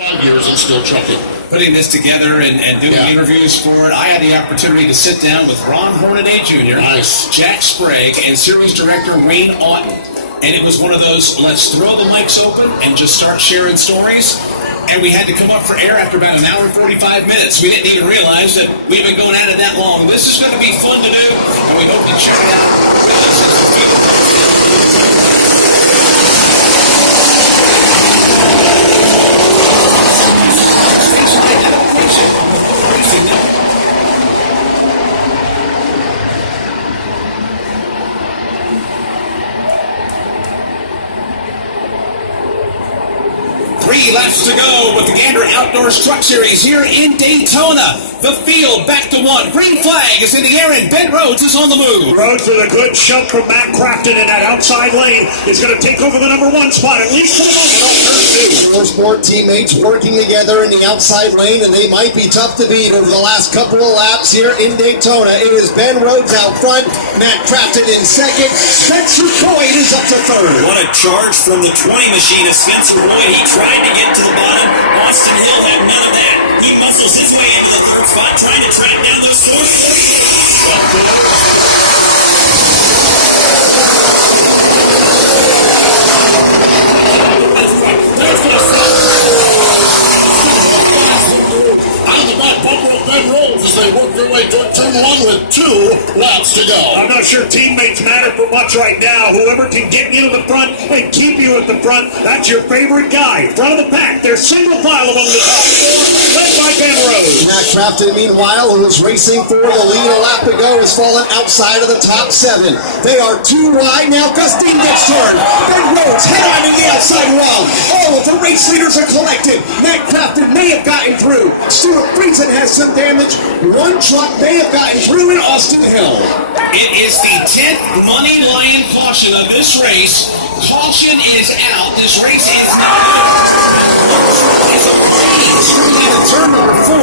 5 years and still trucking. Putting this together and doing interviews for it, I had the opportunity to sit down with Ron Hornaday Jr., Nice. Jack Sprague, and series director Wayne Auten. And it was one of those, let's throw the mics open and just start sharing stories. And we had to come up for air after about an hour and 45 minutes. We didn't even realize that we've been going at it that long. This is going to be fun to do, and we hope to check it out with us as the field. Three laps to go with the Gander Outdoors Truck Series here in Daytona. The field back to one. Green flag is in the air and Ben Rhodes is on the move. Rhodes with a good shove from Matt Crafton in that outside lane is going to take over the number one spot, at least for the moment on turn two. Motorsport teammates working together in the outside lane, and they might be tough to beat over the last couple of laps here in Daytona. It is Ben Rhodes out front, Matt Crafton in second, Spencer Boyd is up to third. What a charge from the 20 machine of Spencer Boyd. He tried to get to the bottom. Austin Hill had none of that. He muscles his way into the third spot, trying to track down those Ben Rhodes as they work their way toward turn one with 2 laps to go. I'm not sure teammates matter for much right now. Whoever can get you to the front and keep you at the front, that's your favorite guy. Front of the pack, they're single file among the top 4, led by Ben Rhodes. Matt Crafton, meanwhile, who was racing for the lead a lap ago, has fallen outside of the top 7. They are too wide now. Gustine gets turned. Ben Rhodes head on to the outside wall. All of the race leaders are collected. Matt Crafton may have gotten through. Stuart Friesen has some damage. One truck may have gotten through in Austin Hill. It is the 10th Money Lion caution of this race. Caution is out. This race is not is a race through into turn number 4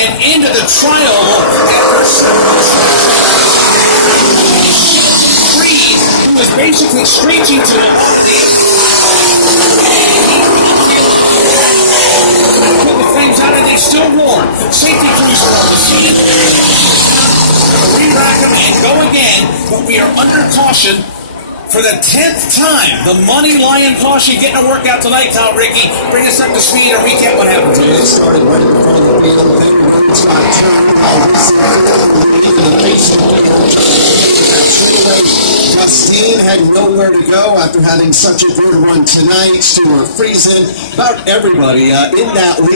and into the trial after Reed, who was basically screeching to a lot of the put the flames out and they still warm. Safety crews are on the scene. Re-rack them and go again, but we are under caution for the 10th time. The Money Lion caution getting a workout tonight, Kyle Rickey. Bring us up to speed and recap what happened to It us. started right in front of the field. Ben Rhodes got turned while Gustine had nowhere to go after having such a good run tonight. Stuart Friesen, about everybody in that league.